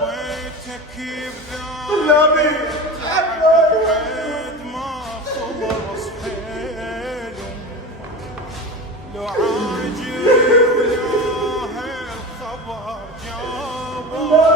ربيتك بذا بعد ما خلص حيله، لو عاجل وياه الخبر جابه